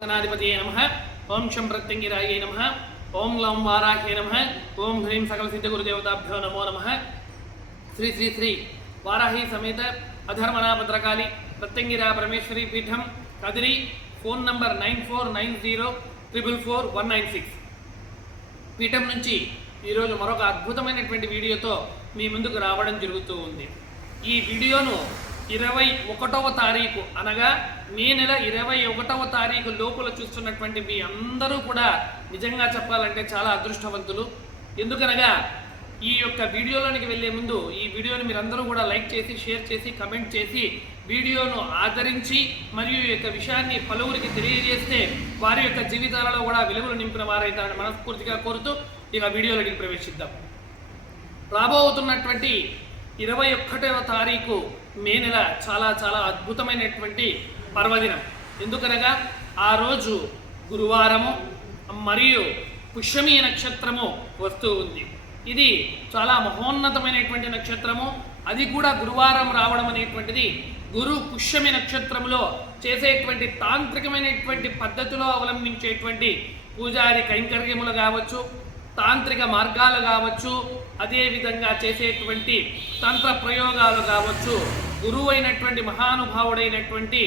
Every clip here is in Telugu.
गणाधिपतये नमः। ओं शं प्रत्यंगिरायै नमः। ओं लौं वाराह्यै नमः। ओं ह्रीं सकलसिद्धगुरुदेवताभ्यो नमो नमः। श्री श्री श्री वाराही समेत अधर्मना भद्रकाली प्रत्यंगिरा परमेश्वरी पीठम कदिरी फोन नंबर 9490444196 పీఠం నుంచి ఈరోజు మరొక అద్భుతమైనటువంటి వీడియోతో మీ ముందుకు రావడం జరుగుతూ ఉంది. ఈ వీడియోను 21వ తారీఖు అనగా మే నెల 21వ తారీఖు లోపల చూస్తున్నటువంటి మీ అందరూ కూడా నిజంగా చెప్పాలంటే చాలా అదృష్టవంతులు. ఎందుకనగా ఈ యొక్క వీడియోలోనికి వెళ్ళే ముందు ఈ వీడియోని మీరందరూ కూడా లైక్ చేసి, షేర్ చేసి, కమెంట్ చేసి వీడియోను ఆదరించి మరియు ఈ యొక్క విషయాన్ని పలువురికి తెలియజేస్తే వారి యొక్క జీవితాలలో కూడా విలువలు నింపిన వారైతారని మనస్ఫూర్తిగా కోరుతూ ఇక వీడియోలోకి ప్రవేశిద్దాం. రాబోతున్నటువంటి 21వ తారీఖు మే నెల చాలా చాలా అద్భుతమైనటువంటి పర్వదినం. ఎందుకనగా ఆ రోజు గురువారము మరియు పుష్యమి నక్షత్రము వస్తూ ఉంది. ఇది చాలా మహోన్నతమైనటువంటి నక్షత్రము. అది కూడా గురువారం రావడం అనేటువంటిది గురు పుష్యమి నక్షత్రంలో చేసేటువంటి తాంత్రికమైనటువంటి పద్ధతిలో అవలంబించేటువంటి పూజారి కైంకర్యములు కావచ్చు, తాంత్రిక మార్గాలు కావచ్చు, అదేవిధంగా చేసేటువంటి తంత్ర ప్రయోగాలు కావచ్చు, గురువు అయినటువంటి మహానుభావుడైనటువంటి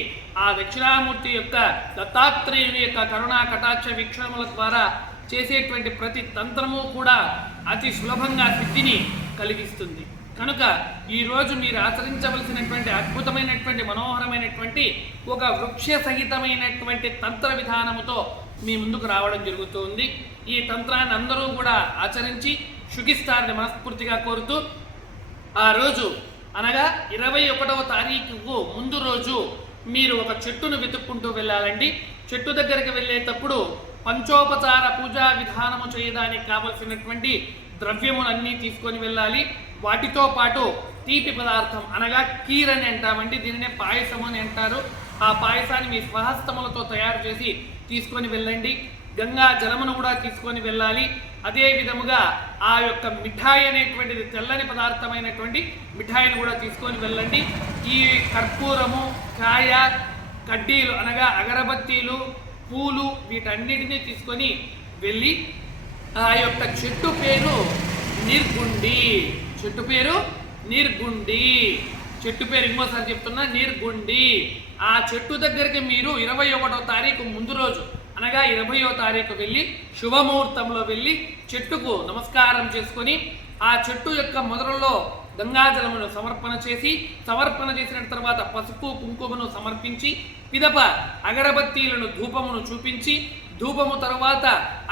ఆ దక్షిణామూర్తి యొక్క దత్తాత్రేయుని యొక్క కరుణా కటాక్ష వీక్షణముల ద్వారా చేసేటువంటి ప్రతి తంత్రము కూడా అతి సులభంగా సిద్ధిని కలిగిస్తుంది. కనుక ఈరోజు మీరు ఆచరించవలసినటువంటి అద్భుతమైనటువంటి మనోహరమైనటువంటి ఒక వృక్ష సహితమైనటువంటి తంత్ర విధానముతో మీ ముందుకు రావడం జరుగుతుంది. ఈ తంత్రాన్ని అందరూ కూడా ఆచరించి శుకిస్తారని మనస్ఫూర్తిగా కోరుతూ ఆ రోజు అనగా 21వ తారీఖుకు ముందు రోజు మీరు ఒక చెట్టును వెతుక్కుంటూ వెళ్ళాలండి. చెట్టు దగ్గరికి వెళ్ళేటప్పుడు పంచోపచార పూజా విధానము చేయడానికి కావలసినటువంటి ద్రవ్యములన్నీ తీసుకొని వెళ్ళాలి. వాటితో పాటు తీపి పదార్థం అనగా కీర్ అని అంటామండి, దీనినే పాయసం అని అంటారు. ఆ పాయసాన్ని మీ స్వహస్తములతో తయారు చేసి తీసుకొని వెళ్ళండి. గంగా జలమును కూడా తీసుకొని వెళ్ళాలి. అదే విధముగా ఆ యొక్క మిఠాయి అనేటువంటిది తెల్లని పదార్థమైనటువంటి మిఠాయిని కూడా తీసుకొని వెళ్ళండి. ఈ కర్పూరము, కాయ, కడ్డీలు అనగా అగరబత్తీలు, పూలు వీటన్నిటినీ తీసుకొని వెళ్ళి ఆ యొక్క చెట్టు పేరు నిర్గుండి. చెట్టు పేరు నిర్గుండి. చెట్టు పేరు ఇంకోసారి చెప్తున్నా, నిర్గుండి. ఆ చెట్టు దగ్గరికి మీరు 21వ తారీఖు ముందు రోజు అనగా 20వ తారీఖు వెళ్ళి శుభముహూర్తంలో వెళ్ళి చెట్టుకు నమస్కారం చేసుకొని ఆ చెట్టు యొక్క మొదలలో గంగాజలమును సమర్పణ చేసిన తర్వాత పసుపు కుంకుమను సమర్పించి పిదప అగరబత్తీలను ధూపమును చూపించి ధూపము తరువాత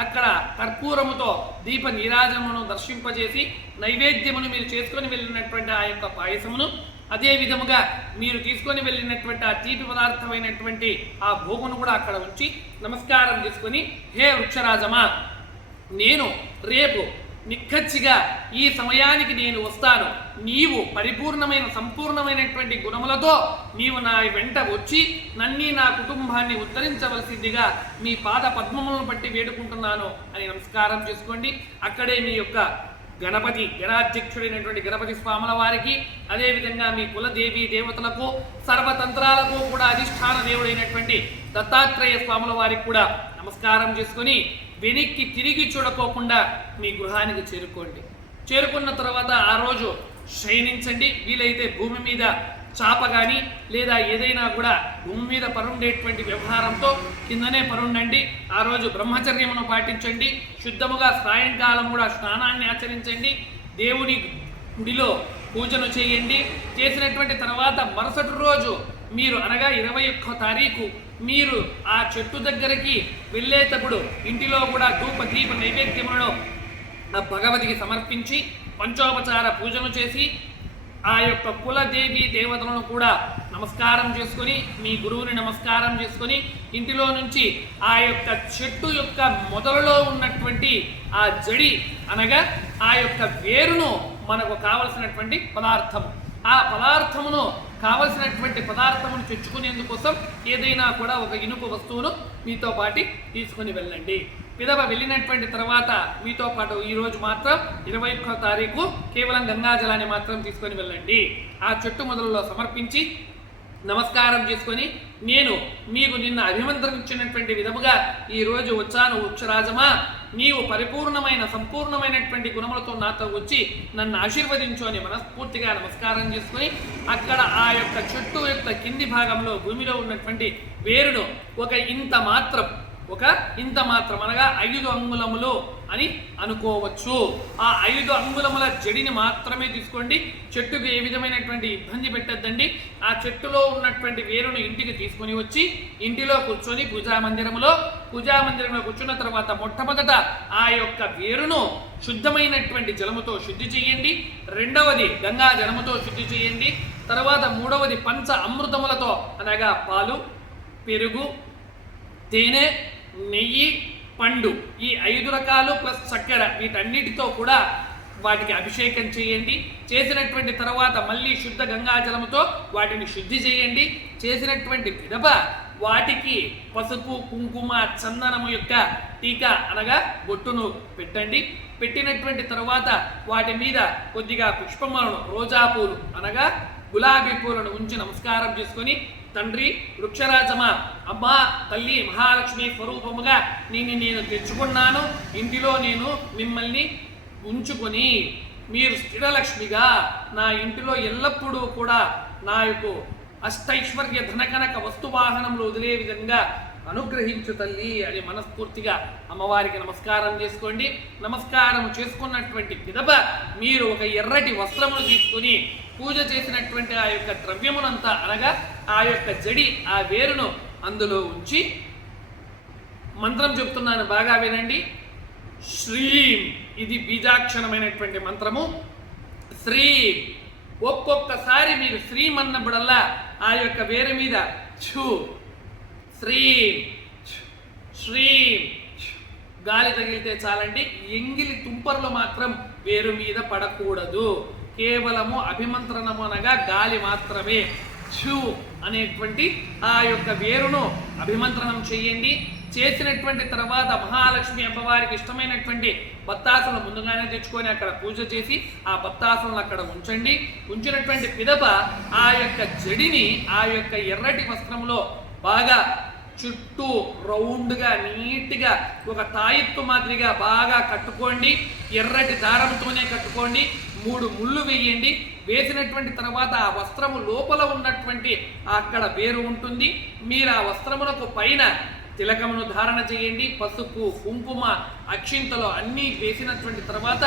అక్కడ కర్పూరముతో దీప నీరాజనమును దర్శింపజేసి నైవేద్యమును మీరు చేసుకొని వెళ్ళినటువంటి ఆ యొక్క పాయసమును అదే విధముగా మీరు తీసుకొని వెళ్ళినటువంటి ఆ తీపి పదార్థమైనటువంటి ఆ భోగును కూడా అక్కడ ఉంచి నమస్కారం చేసుకొని, హే వృక్షరాజమా, నేను రేపు నిక్కచ్చిగా ఈ సమయానికి నేను వస్తాను. నీవు పరిపూర్ణమైన సంపూర్ణమైనటువంటి గుణములతో నీవు నా వెంట వచ్చి నా కుటుంబాన్ని ఉద్ధరించవలసిందిగా మీ పాద పద్మములను బట్టి వేడుకుంటున్నాను అని నమస్కారం చేసుకోండి. అక్కడే మీ యొక్క గణాధ్యక్షుడైనటువంటి గణపతి స్వాముల వారికి, అదేవిధంగా మీ కులదేవి దేవతలకు, సర్వతంత్రాలకు కూడా అధిష్టాన దేవుడైనటువంటి దత్తాత్రేయ స్వాముల వారికి కూడా నమస్కారం చేసుకొని వెనక్కి తిరిగి చూడకోకుండా మీ గృహానికి చేరుకోండి. చేరుకున్న తర్వాత ఆ రోజు శయనించండి. వీలైతే భూమి మీద చాప కానీ లేదా ఏదైనా కూడా భూమి మీద పరుండేటువంటి వ్యవహారంతో కిందనే పరుండండి. ఆ రోజు బ్రహ్మచర్యమును పాటించండి. శుద్ధముగా సాయంకాలం కూడా స్నానాన్ని ఆచరించండి. దేవుని గుడిలో పూజను చేయండి. చేసినటువంటి తర్వాత మరుసటి రోజు మీరు అనగా 21వ తారీఖు మీరు ఆ చెట్టు దగ్గరికి వెళ్ళేటప్పుడు ఇంటిలో కూడా ధూప దీప నైవేద్యములను భగవతికి సమర్పించి పంచోపచార పూజను చేసి ఆ యొక్క కులదేవి దేవతలను కూడా నమస్కారం చేసుకొని మీ గురువుని నమస్కారం చేసుకొని ఇంటిలో నుంచి ఆ యొక్క చెట్టు యొక్క మొదలలో ఉన్నటువంటి ఆ జడి అనగా ఆ యొక్క వేరును మనకు కావలసినటువంటి పదార్థము, ఆ పదార్థమును కావలసినటువంటి పదార్థమును తెచ్చుకునేందుకోసం ఏదైనా కూడా ఒక ఇనుప వస్తువును మీతో పాటు తీసుకొని వెళ్ళండి. పిదవ వెళ్ళినటువంటి తర్వాత మీతో పాటు ఈరోజు మాత్రం 21వ తారీఖు కేవలం గంగాజలాన్ని మాత్రం తీసుకొని వెళ్ళండి. ఆ చెట్టు మొదలలో సమర్పించి నమస్కారం చేసుకొని నేను మీకు నిన్న అభిమంత్రించినటువంటి విధముగా ఈరోజు వచ్చాను వృక్షరాజమా, నీవు పరిపూర్ణమైన సంపూర్ణమైనటువంటి గుణములతో నాతో వచ్చి నన్ను ఆశీర్వదించు అని మనస్ఫూర్తిగా నమస్కారం చేసుకుని అక్కడ ఆ యొక్క చెట్టు యొక్క కింది భాగంలో భూమిలో ఉన్నటువంటి వేరును ఒక ఇంత మాత్రం అనగా 5 అంగుళములు అని అనుకోవచ్చు. ఆ 5 అంగుళముల జడిని మాత్రమే తీసుకోండి. చెట్టుకు ఏ విధమైనటువంటి ఇబ్బంది పెట్టద్దండి. ఆ చెట్టులో ఉన్నటువంటి వేరును ఇంటికి తీసుకొని వచ్చి ఇంటిలో కూర్చొని పూజామందిరంలో కూర్చున్న తర్వాత మొట్టమొదట ఆ యొక్క వేరును శుద్ధమైనటువంటి జలముతో శుద్ధి చేయండి. రెండవది గంగా జలముతో శుద్ధి చేయండి. తర్వాత మూడవది పంచ అమృతములతో అనగా పాలు, పెరుగు, తేనె, నెయ్యి, పండు, ఈ 5 రకాలు ప్లస్ చక్కెర వీటన్నిటితో కూడా వాటికి అభిషేకం చేయండి. చేసినటువంటి తర్వాత మళ్ళీ శుద్ధ గంగాజలముతో వాటిని శుద్ధి చేయండి. చేసినటువంటి పిదప వాటికి పసుపు, కుంకుమ, చందనము యొక్క టీకా అనగా బొట్టును పెట్టండి. పెట్టినటువంటి తర్వాత వాటి మీద కొద్దిగా పుష్పములను, రోజా పూలు అనగా గులాబీ పూలను ఉంచి నమస్కారం చేసుకొని, తండ్రి వృక్షరాజమా, అమ్మా తల్లి మహాలక్ష్మి స్వరూపముగా నేను తెచ్చుకున్నాను. ఇంటిలో నేను మిమ్మల్ని ఉంచుకొని మీరు స్థిరలక్ష్మిగా నా ఇంటిలో ఎల్లప్పుడూ కూడా నా యొక్క అష్టైశ్వర్య ధనకనక వస్తువాహనంలో వదిలే విధంగా అనుగ్రహించు తల్లి అని మనస్ఫూర్తిగా అమ్మవారికి నమస్కారం చేసుకోండి. నమస్కారం చేసుకున్నటువంటి పిదప మీరు ఒక ఎర్రటి వస్త్రమును తీసుకొని పూజ చేసినటువంటి ఆ యొక్క ద్రవ్యమునంతా అనగా ఆ యొక్క జడి, ఆ వేరును అందులో ఉంచి మంత్రం చెప్తున్నాను, బాగా వినండి. శ్రీం, ఇది బీజాక్షరమైనటువంటి మంత్రము. శ్రీం, ఒక్కొక్కసారి మీరు శ్రీం అన్నప్పుడల్లా ఆ యొక్క వేరు మీద ఛు, శ్రీం శ్రీం గాలి తగిలితే చాలండి. ఎంగిలి తుంపర్లు మాత్రం వేరు మీద పడకూడదు. కేవలము అభిమంత్రణము అనగా గాలి మాత్రమే. ఛు అనేటువంటి ఆ యొక్క వేరును అభిమంత్రణం చేయండి. చేసినటువంటి తర్వాత మహాలక్ష్మి అమ్మవారికి ఇష్టమైనటువంటి బత్తాసులను ముందుగానే తెచ్చుకొని అక్కడ పూజ చేసి ఆ బత్తాసులను అక్కడ ఉంచండి. ఉంచినటువంటి పిదప ఆ యొక్క జడిని ఆ యొక్క ఎర్రటి వస్త్రంలో బాగా చుట్టూ రౌండ్గా నీట్గా ఒక తాయెత్తు మాదిరిగా బాగా కట్టుకోండి. ఎర్రటి దారంతోనే కట్టుకోండి. 3 ముళ్ళు వేయండి. వేసినటువంటి తర్వాత ఆ వస్త్రము లోపల ఉన్నటువంటి అక్కడ వేరు ఉంటుంది. మీరు ఆ వస్త్రములకు పైన తిలకమును ధారణ చేయండి. పసుపు, కుంకుమ, అక్షింతలు అన్నీ వేసినటువంటి తర్వాత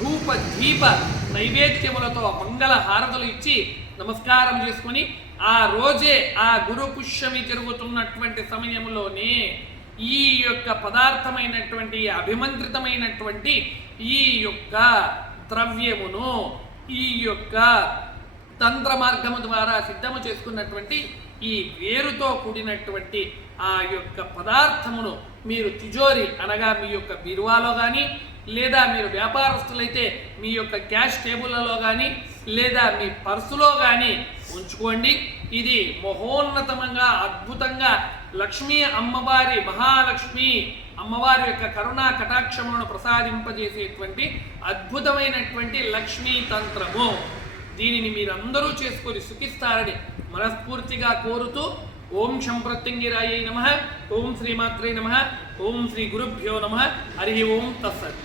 ధూప దీప నైవేద్యములతో మంగళ హారతులు ఇచ్చి నమస్కారం చేసుకొని ఆ రోజే ఆ గురు పుష్యమి జరుగుతున్నటువంటి సమయంలోనే ఈ యొక్క పదార్థమైనటువంటి అభిమంత్రితమైనటువంటి ఈ యొక్క ద్రవ్యమును ఈ యొక్క తంత్ర మార్గము ద్వారా సిద్ధము చేసుకున్నటువంటి ఈ వేరుతో కూడినటువంటి ఆ యొక్క పదార్థమును మీరు తిజోరి అనగా మీ యొక్క బీరువాలో కానీ, లేదా మీరు వ్యాపారస్తులైతే మీ యొక్క క్యాష్ టేబుల్లలో కానీ, లేదా మీ పర్సులో కానీ ఉంచుకోండి. ఇది మహోన్నతంగా అద్భుతంగా లక్ష్మీ అమ్మవారి, మహాలక్ష్మి అమ్మవారి యొక్క కరుణా కటాక్షములను ప్రసాదింపజేసేటువంటి అద్భుతమైనటువంటి లక్ష్మీ తంత్రము. దీనిని మీరందరూ చేసుకొని సుఖిస్తారని మనస్ఫూర్తిగా కోరుతూ ఓం శం ప్రత్యంగిరాయై నమః, ఓం శ్రీమాత్రే నమః, ఓం శ్రీ గురుభ్యో నమః, హరి ఓం తత్సత్.